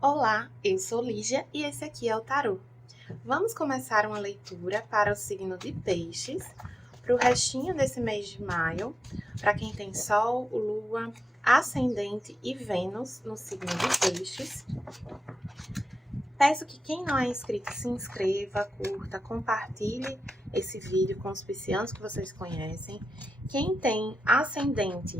Olá, eu sou Lígia e esse aqui é o Tarô. Vamos começar uma leitura para o signo de Peixes, para o restinho desse mês de maio, para quem tem Sol, Lua, Ascendente e Vênus no signo de Peixes. Peço que quem não é inscrito se inscreva, curta, compartilhe esse vídeo com os piscianos que vocês conhecem. Quem tem Ascendente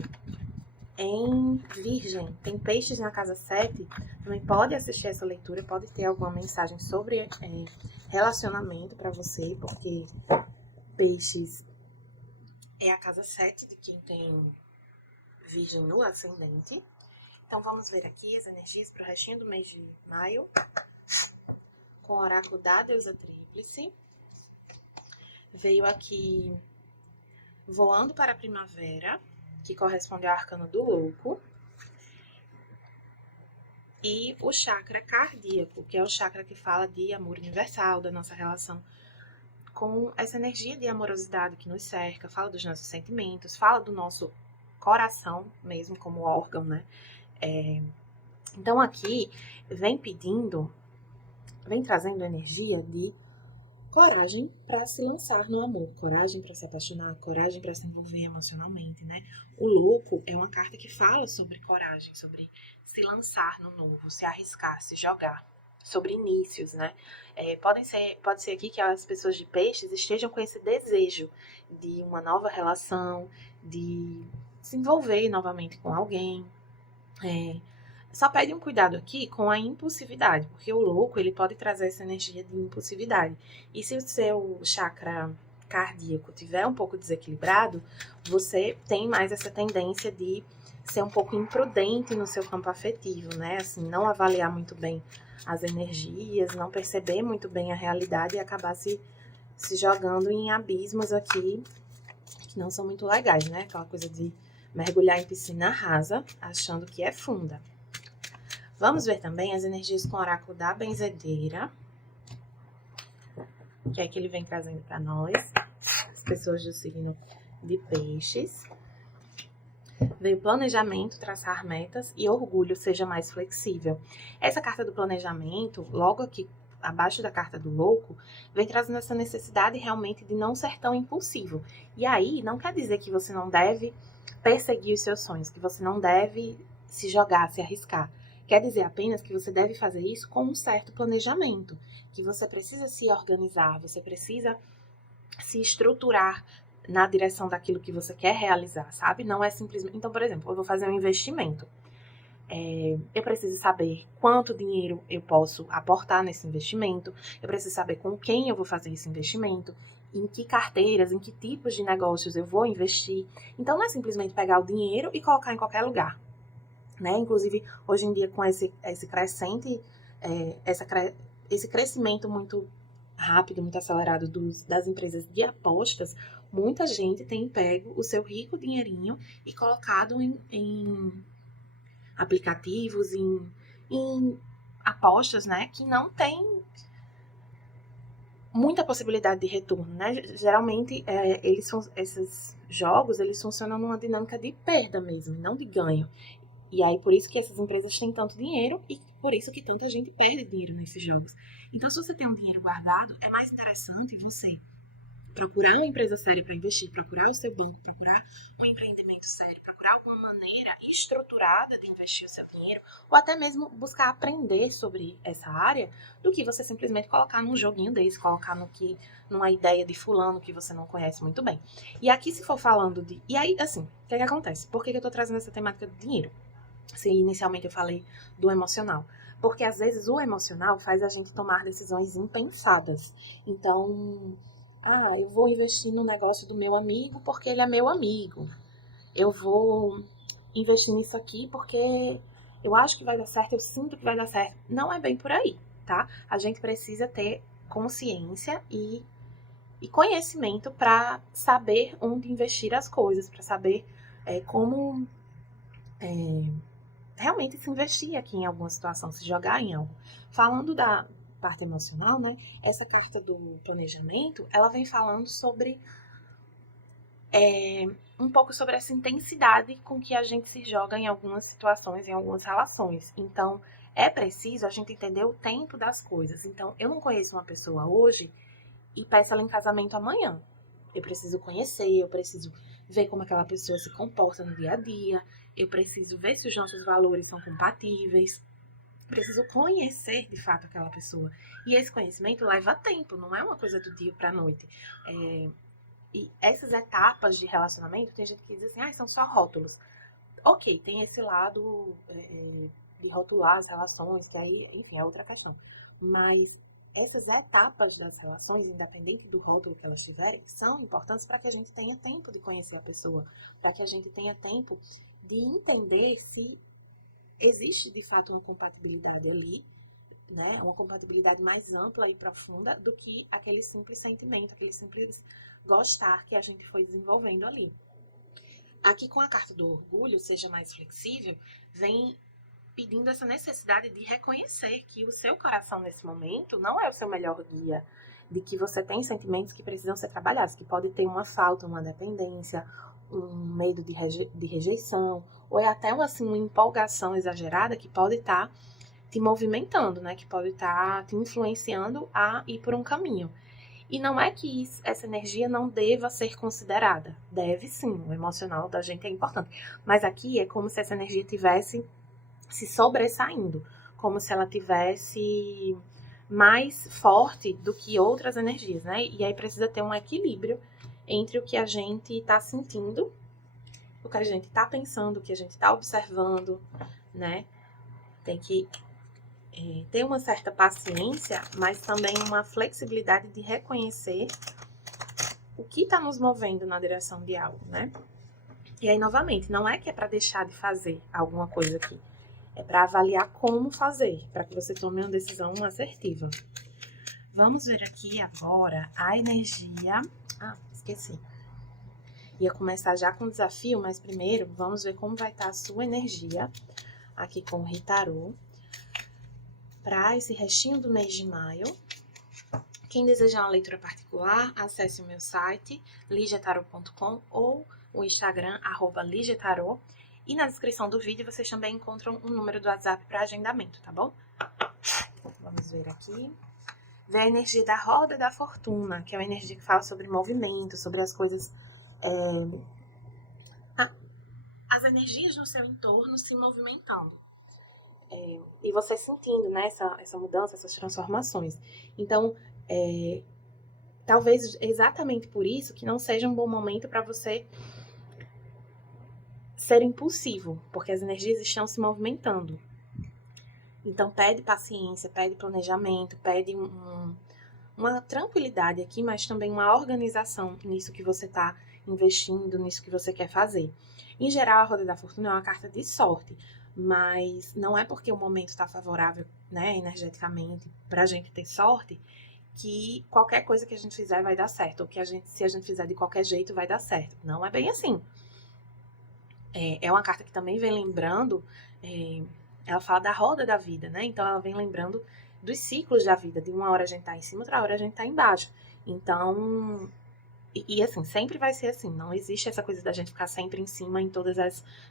em Virgem, tem Peixes na casa 7, também pode assistir essa leitura, pode ter alguma mensagem sobre relacionamento para você, porque Peixes é a casa 7 de quem tem Virgem no ascendente. Então vamos ver aqui as energias para o restinho do mês de maio, com o oráculo da deusa tríplice. Veio aqui Voando para a Primavera, que corresponde ao arcano do louco. E o chakra cardíaco, que é o chakra que fala de amor universal, da nossa relação com essa energia de amorosidade que nos cerca, fala dos nossos sentimentos, fala do nosso coração mesmo como órgão, né? Então aqui vem trazendo energia de coragem para se lançar no amor, coragem para se apaixonar, coragem para se envolver emocionalmente, né? O louco é uma carta que fala sobre coragem, sobre se lançar no novo, se arriscar, se jogar, sobre inícios, né? Pode ser aqui que as pessoas de peixes estejam com esse desejo de uma nova relação, de se envolver novamente com alguém. Só pede um cuidado aqui com a impulsividade, porque o louco ele pode trazer essa energia de impulsividade. E se o seu chakra cardíaco tiver um pouco desequilibrado, você tem mais essa tendência de ser um pouco imprudente no seu campo afetivo, né? Assim, não avaliar muito bem as energias, não perceber muito bem a realidade e acabar se jogando em abismos aqui que não são muito legais, né? Aquela coisa de mergulhar em piscina rasa, achando que é funda. Vamos ver também as energias com o oráculo da benzedeira, que é que ele vem trazendo para nós, as pessoas do signo de peixes. Veio planejamento, traçar metas e orgulho, seja mais flexível. Essa carta do planejamento, logo aqui abaixo da carta do louco, vem trazendo essa necessidade realmente de não ser tão impulsivo. E aí, não quer dizer que você não deve perseguir os seus sonhos, que você não deve se jogar, se arriscar. Quer dizer apenas que você deve fazer isso com um certo planejamento, que você precisa se organizar, você precisa se estruturar na direção daquilo que você quer realizar, sabe? Não é simplesmente... Então, por exemplo, eu vou fazer um investimento. Eu preciso saber quanto dinheiro eu posso aportar nesse investimento, eu preciso saber com quem eu vou fazer esse investimento, em que carteiras, em que tipos de negócios eu vou investir. Então, não é simplesmente pegar o dinheiro e colocar em qualquer lugar, né? Inclusive, hoje em dia, com esse crescente, esse crescimento muito rápido, muito acelerado das empresas de apostas, muita gente tem pego o seu rico dinheirinho e colocado em aplicativos, em apostas, né, que não tem muita possibilidade de retorno, né? Geralmente, esses jogos, eles funcionam numa dinâmica de perda mesmo, não de ganho. E aí, por isso que essas empresas têm tanto dinheiro e por isso que tanta gente perde dinheiro nesses jogos. Então, se você tem um dinheiro guardado, é mais interessante você procurar uma empresa séria para investir, procurar o seu banco, procurar um empreendimento sério, procurar alguma maneira estruturada de investir o seu dinheiro, ou até mesmo buscar aprender sobre essa área, do que você simplesmente colocar num joguinho desse, colocar numa ideia de fulano que você não conhece muito bem. E aqui, se for falando de... E aí, assim, o que é que acontece? Por que eu tô trazendo essa temática do dinheiro? Se inicialmente eu falei do emocional. Porque às vezes o emocional faz a gente tomar decisões impensadas. Então, eu vou investir no negócio do meu amigo porque ele é meu amigo. Eu vou investir nisso aqui porque eu acho que vai dar certo, eu sinto que vai dar certo. Não é bem por aí, tá? A gente precisa ter consciência e conhecimento para saber onde investir as coisas, para saber como realmente se investir aqui em alguma situação, se jogar em algo. Falando da parte emocional, né? Essa carta do planejamento, ela vem falando sobre um pouco sobre essa intensidade com que a gente se joga em algumas situações, em algumas relações. Então, é preciso a gente entender o tempo das coisas. Então, eu não conheço uma pessoa hoje e peço ela em casamento amanhã. Eu preciso conhecer, eu preciso ver como aquela pessoa se comporta no dia a dia, eu preciso ver se os nossos valores são compatíveis, preciso conhecer de fato aquela pessoa. E esse conhecimento leva tempo, não é uma coisa do dia para a noite. E essas etapas de relacionamento, tem gente que diz assim, são só rótulos. Ok, tem esse lado de rotular as relações, que aí, enfim, é outra questão. Mas essas etapas das relações, independente do rótulo que elas tiverem, são importantes para que a gente tenha tempo de conhecer a pessoa, para que a gente tenha tempo de entender se existe de fato uma compatibilidade ali, né? Uma compatibilidade mais ampla e profunda do que aquele simples sentimento, aquele simples gostar que a gente foi desenvolvendo ali. Aqui com a carta do orgulho, seja mais flexível, vem pedindo essa necessidade de reconhecer que o seu coração nesse momento não é o seu melhor guia, de que você tem sentimentos que precisam ser trabalhados, que pode ter uma falta, uma dependência, um medo de rejeição, ou é até uma empolgação exagerada que pode estar te movimentando, né? Que pode estar te influenciando a ir por um caminho. E não é que essa energia não deva ser considerada. Deve sim, o emocional da gente é importante. Mas aqui é como se essa energia tivesse se sobressaindo, como se ela tivesse mais forte do que outras energias, né? E aí precisa ter um equilíbrio entre o que a gente está sentindo, o que a gente está pensando, o que a gente está observando, né? Tem que ter uma certa paciência, mas também uma flexibilidade de reconhecer o que está nos movendo na direção de algo, né? E aí, novamente, não é que é para deixar de fazer alguma coisa aqui. É para avaliar como fazer, para que você tome uma decisão assertiva. Vamos ver aqui agora a energia... esqueci. Ia começar já com o desafio, mas primeiro vamos ver como vai estar a sua energia aqui com o Ritarô para esse restinho do mês de maio. Quem desejar uma leitura particular, acesse o meu site, ligiatarot.com ou o Instagram, @ligiatarot. E na descrição do vídeo vocês também encontram o número do WhatsApp para agendamento, tá bom? Vamos ver aqui. Ver a energia da roda da fortuna, que é uma energia que fala sobre movimento, sobre as coisas... as energias no seu entorno se movimentando. E você sentindo, né, essa mudança, essas transformações. Então, talvez exatamente por isso que não seja um bom momento para você ser impulsivo, porque as energias estão se movimentando. Então, pede paciência, pede planejamento, pede uma tranquilidade aqui, mas também uma organização nisso que você está investindo, nisso que você quer fazer. Em geral, a Roda da Fortuna é uma carta de sorte, mas não é porque o momento está favorável, né, energeticamente, para a gente ter sorte, que qualquer coisa que a gente fizer vai dar certo, ou que se a gente fizer de qualquer jeito vai dar certo. Não é bem assim. É uma carta que também vem lembrando, ela fala da roda da vida, né? Então ela vem lembrando dos ciclos da vida. De uma hora a gente tá em cima, outra hora a gente tá embaixo. Então, e assim, sempre vai ser assim. Não existe essa coisa da gente ficar sempre em cima em todas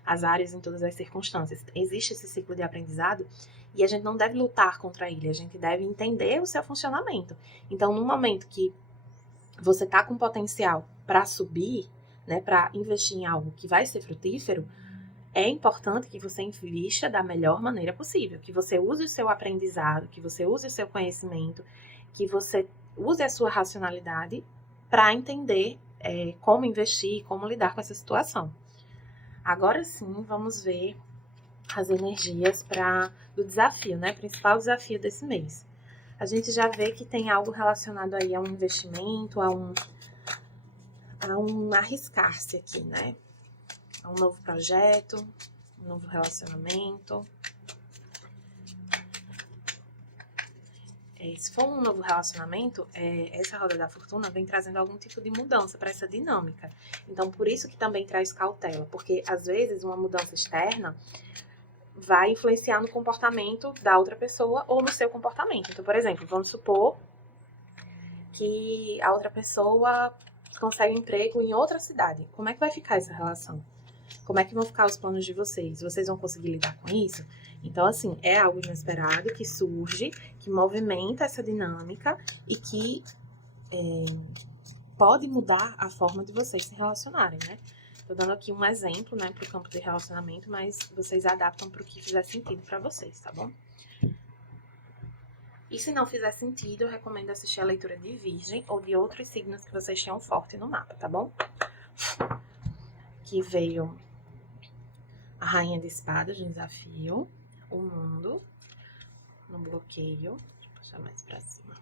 as áreas, em todas as circunstâncias. Existe esse ciclo de aprendizado e a gente não deve lutar contra ele. A gente deve entender o seu funcionamento. Então, no momento que você tá com potencial para subir, né, para investir em algo que vai ser frutífero, é importante que você invista da melhor maneira possível, que você use o seu aprendizado, que você use o seu conhecimento, que você use a sua racionalidade para entender como investir, como lidar com essa situação. Agora sim, vamos ver as energias do desafio, né? Principal desafio desse mês. A gente já vê que tem algo relacionado aí a um investimento, a um arriscar-se aqui, né? A um novo projeto, um novo relacionamento. Se for um novo relacionamento, essa roda da fortuna vem trazendo algum tipo de mudança para essa dinâmica. Então, por isso que também traz cautela, porque às vezes uma mudança externa vai influenciar no comportamento da outra pessoa ou no seu comportamento. Então, por exemplo, vamos supor que a outra pessoa consegue um emprego em outra cidade. Como é que vai ficar essa relação? Como é que vão ficar os planos de vocês? Vocês vão conseguir lidar com isso? Então, assim, é algo inesperado que surge, que movimenta essa dinâmica e que pode mudar a forma de vocês se relacionarem, né? Tô dando aqui um exemplo, né, pro campo de relacionamento, mas vocês adaptam pro que fizer sentido pra vocês, tá bom? E se não fizer sentido, eu recomendo assistir a leitura de Virgem ou de outros signos que vocês tenham forte no mapa, tá bom? Que veio a Rainha de Espadas no desafio, o Mundo no bloqueio, deixa eu puxar mais pra cima.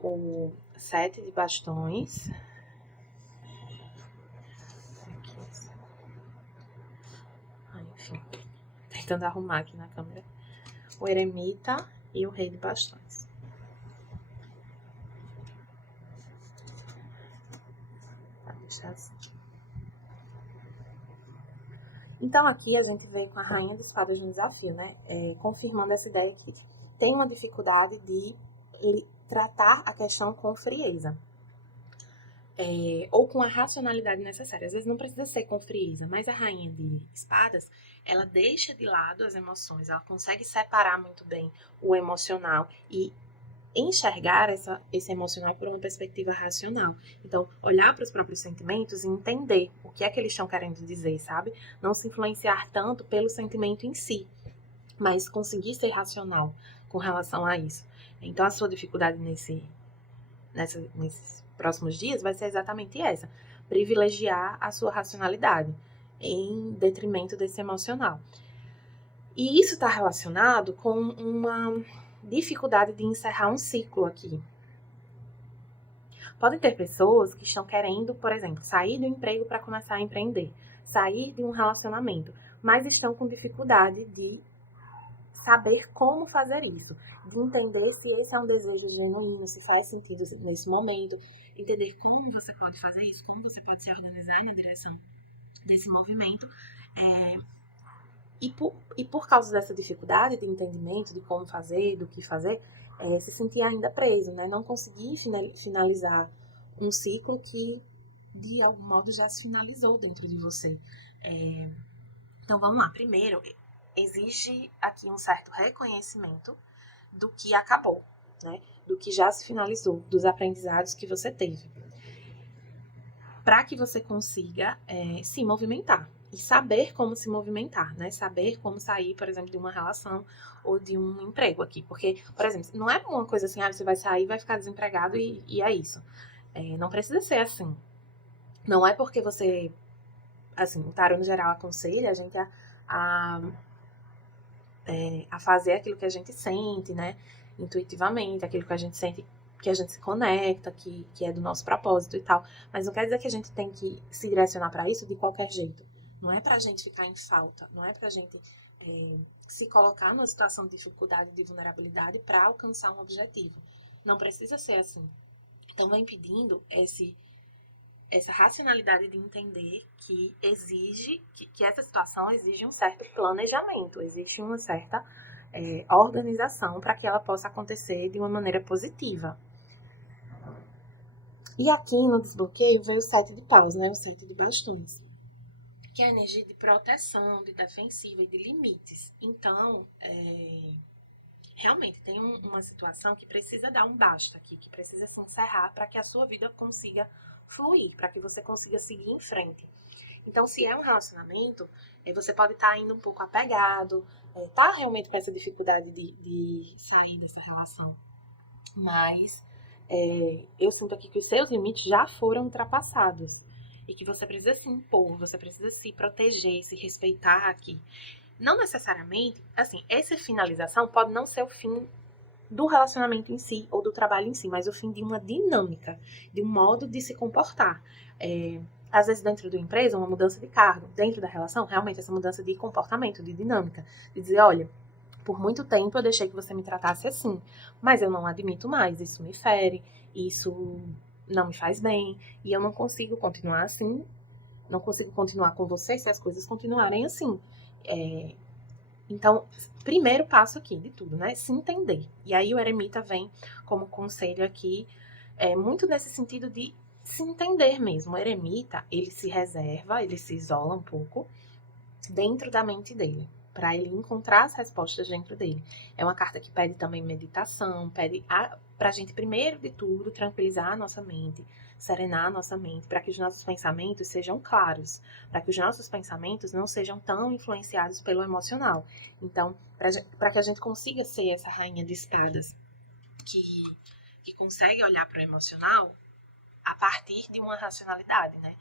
O 7 de Bastões. Enfim, tentando arrumar aqui na câmera. O Eremita e o Rei de Bastões. Tá, deixar assim. Então, aqui a gente veio com a Rainha de Espadas no desafio, né? Confirmando essa ideia que tem uma dificuldade de tratar a questão com frieza. Ou com a racionalidade necessária. Às vezes não precisa ser com frieza, mas a Rainha de Espadas, ela deixa de lado as emoções, ela consegue separar muito bem o emocional e enxergar esse emocional por uma perspectiva racional. Então, olhar para os próprios sentimentos e entender o que é que eles estão querendo dizer, sabe? Não se influenciar tanto pelo sentimento em si, mas conseguir ser racional com relação a isso. Então, a sua dificuldade nesses próximos dias vai ser exatamente essa: privilegiar a sua racionalidade em detrimento desse emocional. E isso está relacionado com uma dificuldade de encerrar um ciclo aqui. Podem ter pessoas que estão querendo, por exemplo, sair do emprego para começar a empreender, sair de um relacionamento, mas estão com dificuldade de saber como fazer isso, de entender se esse é um desejo genuíno, se faz sentido nesse momento, entender como você pode fazer isso, como você pode se organizar na direção desse movimento. E por causa dessa dificuldade de entendimento de como fazer, do que fazer, se sentir ainda preso, né? Não conseguir finalizar um ciclo que, de algum modo, já se finalizou dentro de você. Então, vamos lá. Primeiro, exige aqui um certo reconhecimento do que acabou, né? Do que já se finalizou, dos aprendizados que você teve. Para que você consiga se movimentar e saber como se movimentar, né? Saber como sair, por exemplo, de uma relação ou de um emprego aqui. Porque, por exemplo, não é uma coisa assim, você vai sair, vai ficar desempregado e é isso. Não precisa ser assim. Não é porque você, assim, o tarô no geral aconselha a gente a fazer aquilo que a gente sente, né? Intuitivamente, aquilo que a gente sente, que a gente se conecta, que é do nosso propósito e tal. Mas não quer dizer que a gente tem que se direcionar para isso de qualquer jeito. Não é pra gente ficar em falta, não é pra gente se colocar numa situação de dificuldade, de vulnerabilidade para alcançar um objetivo. Não precisa ser assim. Então, vem pedindo essa racionalidade de entender que exige, que essa situação exige um certo planejamento, existe uma certa organização para que ela possa acontecer de uma maneira positiva. E aqui no desbloqueio veio o 7 de paus, né? O 7 de bastões, que é a energia de proteção, de defensiva e de limites. Então, realmente tem uma situação que precisa dar um basta aqui, que precisa se encerrar para que a sua vida consiga fluir, para que você consiga seguir em frente. Então, se é um relacionamento, você pode estar indo um pouco apegado, tá realmente com essa dificuldade de sair dessa relação. Mas eu sinto aqui que os seus limites já foram ultrapassados e que você precisa se impor, você precisa se proteger, se respeitar aqui. Não necessariamente, assim, essa finalização pode não ser o fim do relacionamento em si ou do trabalho em si, mas o fim de uma dinâmica, de um modo de se comportar. Às vezes dentro da empresa, uma mudança de cargo, dentro da relação, realmente essa mudança de comportamento, de dinâmica, de dizer, olha, por muito tempo eu deixei que você me tratasse assim, mas eu não admito mais, isso me fere, isso não me faz bem, e eu não consigo continuar assim, não consigo continuar com você se as coisas continuarem assim. Então, primeiro passo aqui de tudo, né? Se entender. E aí o eremita vem como conselho aqui, muito nesse sentido de se entender mesmo. O eremita, ele se reserva, ele se isola um pouco dentro da mente dele. para ele encontrar as respostas dentro dele. É uma carta que pede também meditação, pede para a gente, primeiro de tudo, tranquilizar a nossa mente, serenar a nossa mente, para que os nossos pensamentos sejam claros, para que os nossos pensamentos não sejam tão influenciados pelo emocional. Então, para que a gente consiga ser essa rainha de espadas que consegue olhar para o emocional a partir de uma racionalidade, né?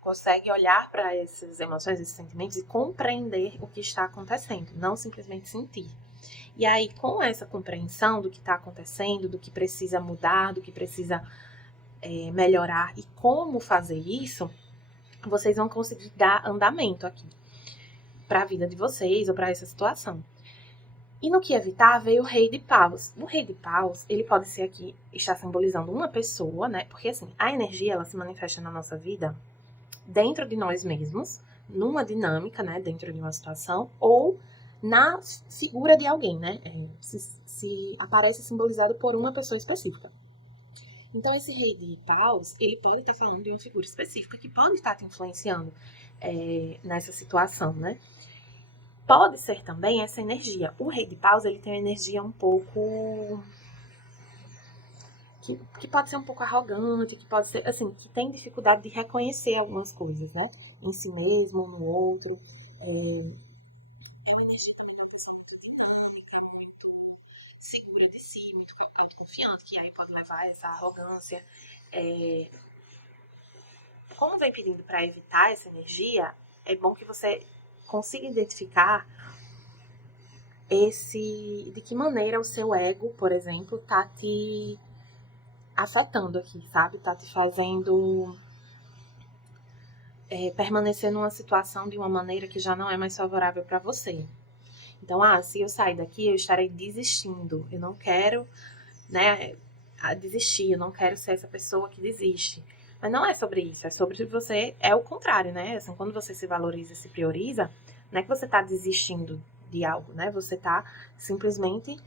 Consegue olhar para essas emoções, esses sentimentos e compreender o que está acontecendo, não simplesmente sentir. E aí, com essa compreensão do que está acontecendo, do que precisa mudar, do que precisa melhorar e como fazer isso, vocês vão conseguir dar andamento aqui para a vida de vocês ou para essa situação. E no que evitar, veio o Rei de Paus. O Rei de Paus, ele pode ser aqui, está simbolizando uma pessoa, né? Porque assim, a energia, ela se manifesta na nossa vida dentro de nós mesmos, numa dinâmica, né? Dentro de uma situação, ou na figura de alguém, né? Se aparece simbolizado por uma pessoa específica. Então, esse Rei de Paus, ele pode estar falando de uma figura específica que pode estar te influenciando nessa situação, né? Pode ser também essa energia. O Rei de Paus, ele tem uma energia um pouco... Que pode ser um pouco arrogante, que pode ser, assim, que tem dificuldade de reconhecer algumas coisas, né? Em si mesmo, no outro. É uma energia também de uma pessoa muito dinâmica, muito segura de si, muito confiante, que aí pode levar a essa arrogância. Como vem pedindo para evitar essa energia, é bom que você consiga identificar de que maneira o seu ego, por exemplo, tá te afetando aqui, sabe? Tá te fazendo permanecer numa situação de uma maneira que já não é mais favorável para você. Então, se eu sair daqui, eu estarei desistindo. Eu não quero, né, desistir. Eu não quero ser essa pessoa que desiste. Mas não é sobre isso. É sobre você... É o contrário, né? Assim, quando você se valoriza e se prioriza, não é que você tá desistindo de algo, né? Você tá simplesmente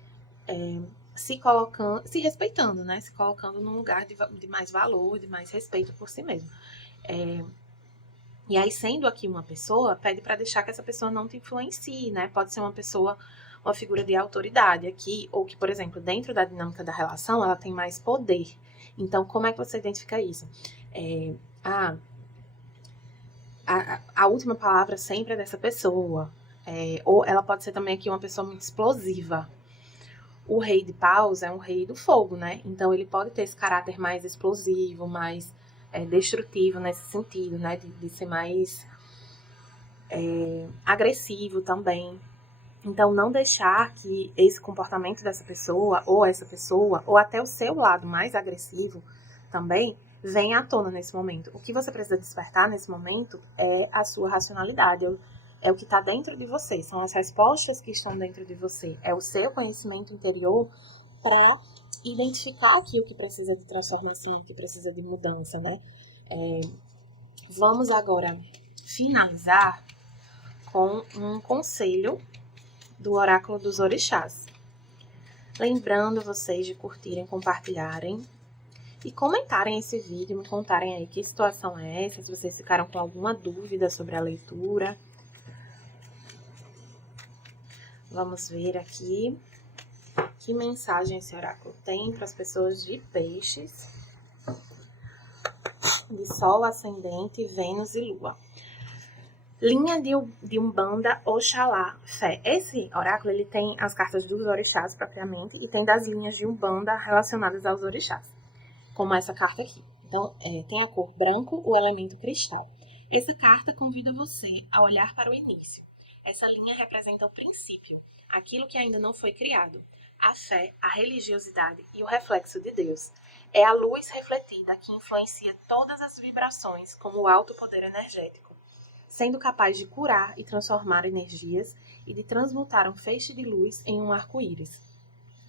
se colocando, se respeitando, né? Se colocando num lugar de mais valor, de mais respeito por si mesmo. E aí, sendo aqui uma pessoa, pede para deixar que essa pessoa não te influencie, né? Pode ser uma pessoa, uma figura de autoridade aqui, ou que, por exemplo, dentro da dinâmica da relação, ela tem mais poder. Então, como é que você identifica isso? A última palavra sempre é dessa pessoa. Ou ela pode ser também aqui uma pessoa muito explosiva. O Rei de Paus é um rei do fogo, né? Então, ele pode ter esse caráter mais explosivo, mais destrutivo nesse sentido, né? De ser mais agressivo também. Então, não deixar que esse comportamento dessa pessoa, ou até o seu lado mais agressivo também, venha à tona nesse momento. O que você precisa despertar nesse momento é a sua racionalidade, é o que está dentro de você, são as respostas que estão dentro de você, é o seu conhecimento interior para identificar aqui o que precisa de transformação, o que precisa de mudança, né? Vamos agora finalizar com um conselho do Oráculo dos Orixás. Lembrando vocês de curtirem, compartilharem e comentarem esse vídeo, me contarem aí que situação é essa, se vocês ficaram com alguma dúvida sobre a leitura. Vamos ver aqui que mensagem esse oráculo tem para as pessoas de Peixes, de Sol, Ascendente, Vênus e Lua. Linha de Umbanda, Oxalá, Fé. Esse oráculo, ele tem as cartas dos orixás, propriamente, e tem das linhas de Umbanda relacionadas aos orixás, como essa carta aqui. Então, tem a cor branco, o elemento cristal. Essa carta convida você a olhar para o início. Essa linha representa o princípio, aquilo que ainda não foi criado, a fé, a religiosidade e o reflexo de Deus. É a luz refletida que influencia todas as vibrações como o alto poder energético, sendo capaz de curar e transformar energias e de transmutar um feixe de luz em um arco-íris.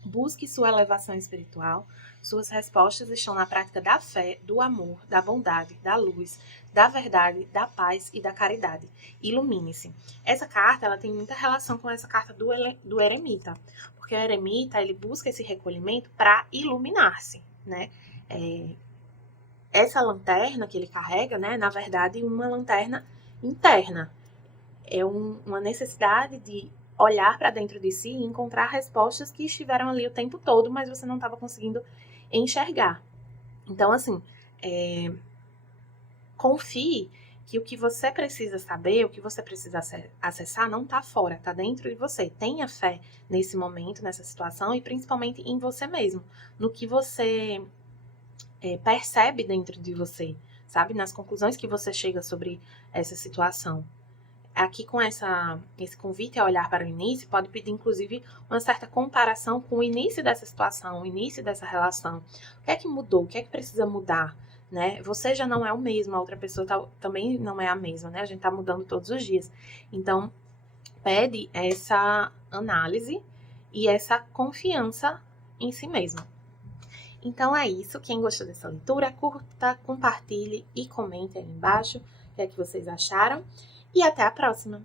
Busque sua elevação espiritual. Suas respostas estão na prática da fé, do amor, da bondade, da luz, da verdade, da paz e da caridade. Ilumine-se. Essa carta, ela tem muita relação com essa carta do eremita, porque o eremita, ele busca esse recolhimento para iluminar-se, né? Essa lanterna que ele carrega, né, na verdade, uma lanterna interna. É uma necessidade de olhar para dentro de si e encontrar respostas que estiveram ali o tempo todo, mas você não estava conseguindo enxergar. Então, assim, confie que o que você precisa saber, o que você precisa acessar, não está fora, está dentro de você. Tenha fé nesse momento, nessa situação e principalmente em você mesmo, no que você percebe dentro de você, sabe? Nas conclusões que você chega sobre essa situação. Aqui com esse convite a olhar para o início, pode pedir inclusive uma certa comparação com o início dessa situação, o início dessa relação. O que é que mudou? O que é que precisa mudar? Né? Você já não é o mesmo, a outra pessoa também não é a mesma, né? A gente tá mudando todos os dias. Então, pede essa análise e essa confiança em si mesmo. Então é isso. Quem gostou dessa leitura, curta, compartilhe e comente aí embaixo o que é que vocês acharam. E até a próxima!